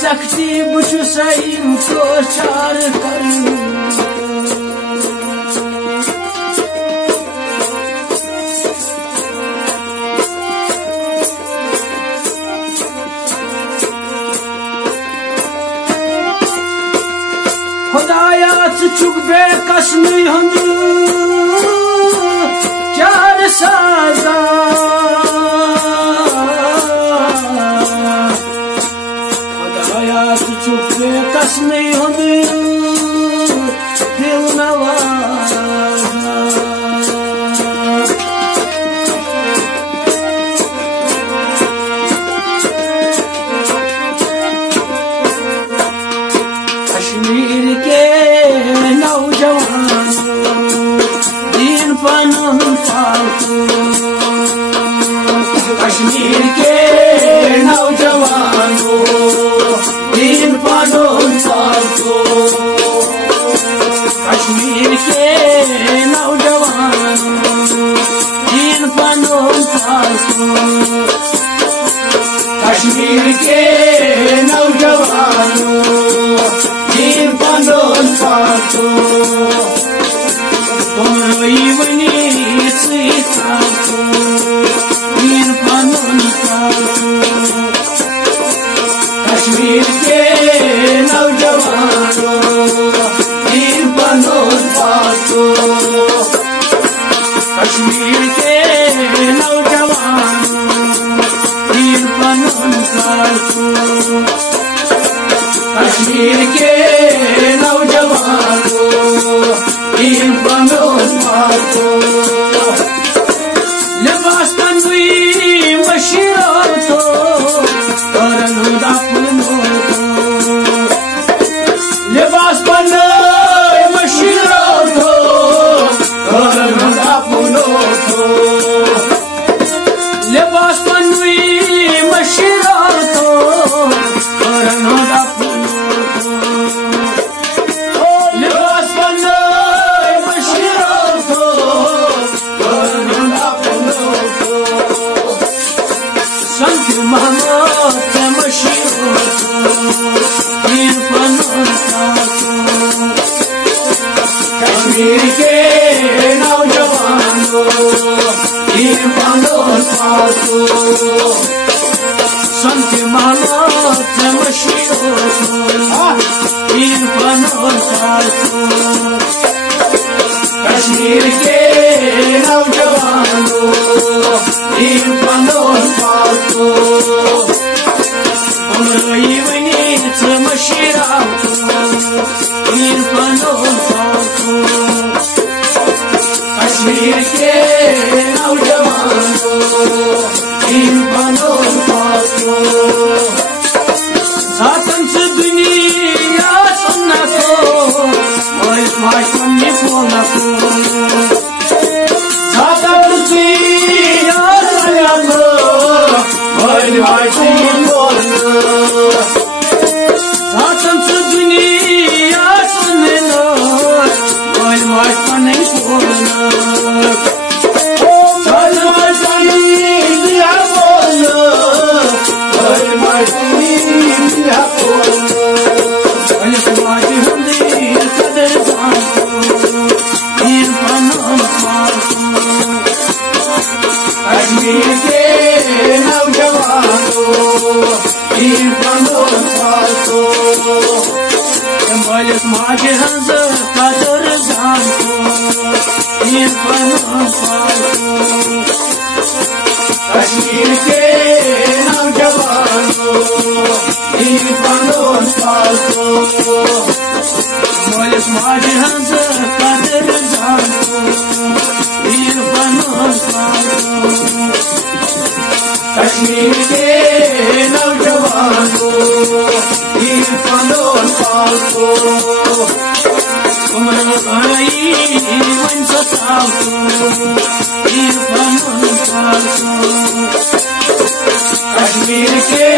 सख्ती बुझुसा इनको चार कर खुदाया चुक बे कसमी हंद चार साजा खुदाया चुक बे कसमी हंद दिल नवाजा कश्मीर के नौजवान दीन पनन पालतू कश्मीर के नौजवानों दीन पनन पालतू कश्मीर के नौजवानों दीन पनन पालतू कश्मीर के नौजवानों दीन पनन पालतू कश्मीर के नौजवानों दीन पनन पालतू कश्मीर के नौजवानों दीन पनन पालतू कश्मीर के नौजवानों दीन पनन पालतू लिबास तंदुई मशीरों तो करन दापुनो लिबास तंदुई मशीरों तो करन दापुनो लिबास तंदुई मशीरों तो करन दापुनो लिबास तंदुई मशीरों तो करन दापुनो संत मोहम्मद मशीरों दीन पनन पालतू कश्मीर के नौजवानों दीन पनन पालतू संत मोहम्मद मशीरों दीन पनन पालतू कश्मीर के नौजवानों दीन पनन पालतू मशीरों दीन पनन पालतू कश्मीर के नौजवानों दीन पनन पालतू जातन से दुनिया सुनना को और माशुनी बोलना को जातन से दुनिया सुनना को और माशुनी बोलना जातन से दुनिया सुनना और माशुनी बोलना कश्मीर के नौजवानों दीन पनन पालतू मालिक माजे हंस कदर जानतो दीन पनन पालतू कश्मीर के नौजवानों दीन पनन पालतू मालिक माजे हंस कदर जानतो दीन पनन पालतू कश्मीर के नौजवानों दीन पनन पालतू उम्र आई मन सतावतू दीन पनन पालतू कश्मीर के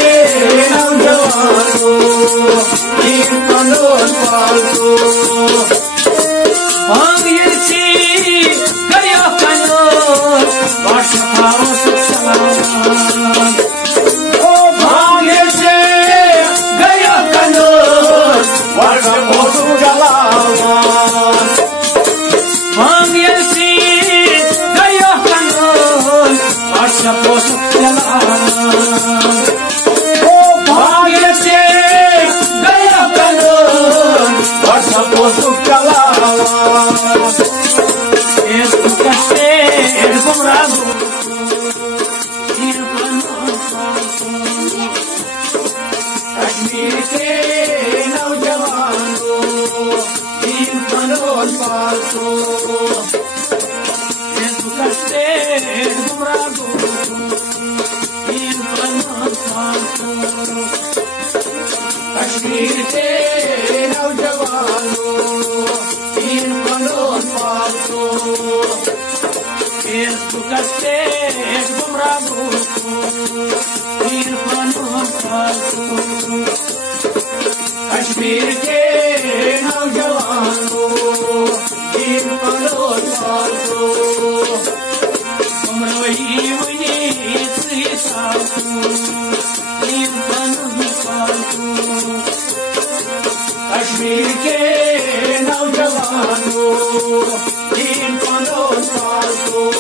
कश्मीर के नौजवानों दीन बनोल पालतो कश्मीर के नौजवानों दीन बनोल पालतो फेसबुक से गुमराह दीन बनोल पालतो कश्मीर के नौजवानों दीन बनोल पालतो कश्मीर के नौजवानों दीन बनोल पालतो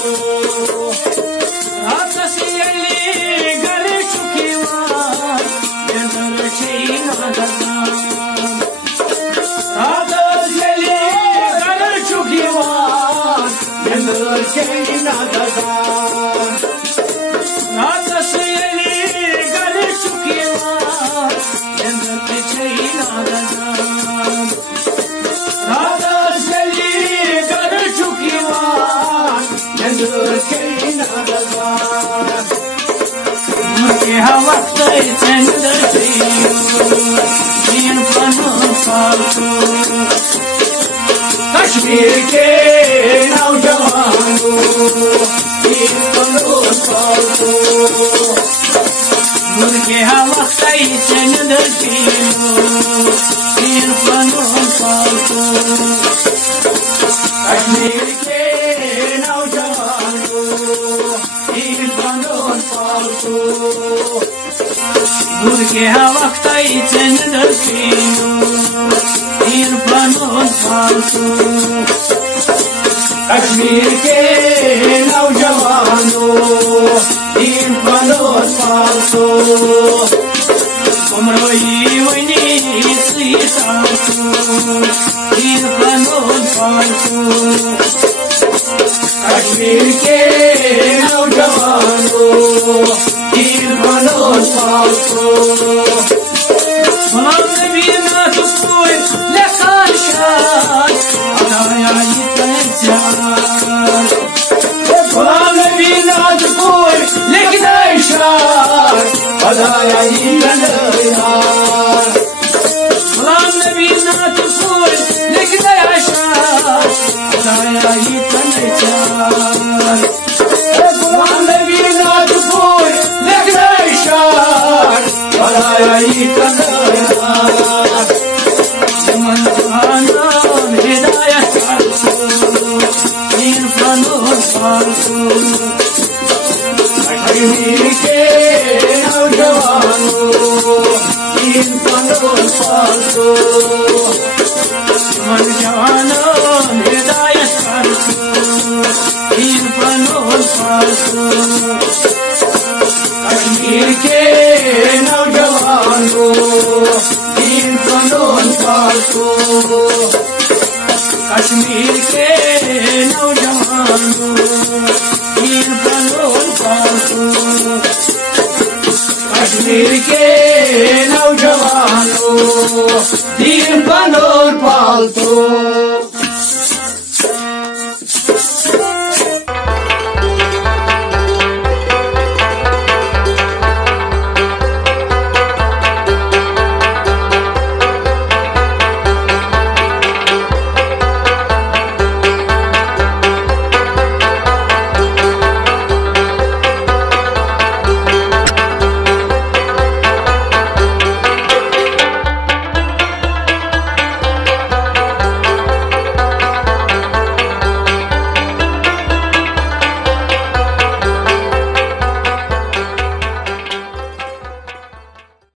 गले सुखीवार कश्मीर के नौजवानों दीन बनोल पालतो मुल्के हवा चंद दीन बनोल पालतो कश्मीर के नौजवानों दीन बनोल पालतो मुल्के हवा चंद दीन बनोल पालतो कश्मीर के नौजवानों दीन बनोल पालतो दीन बनोल पालतो कश्मीर के नौजवानों दीन बनोल पालतो कश्मीर के नौजवानों दीन बनोल पालतो हिदायत दीन बनोल पालतो कश्मीर के नौजवानों दीन बनोल पालतो कश्मीर के नौजवानों दीन बनोल पालतो कश्मीर के नौजवानों दीन बनोल पालतो।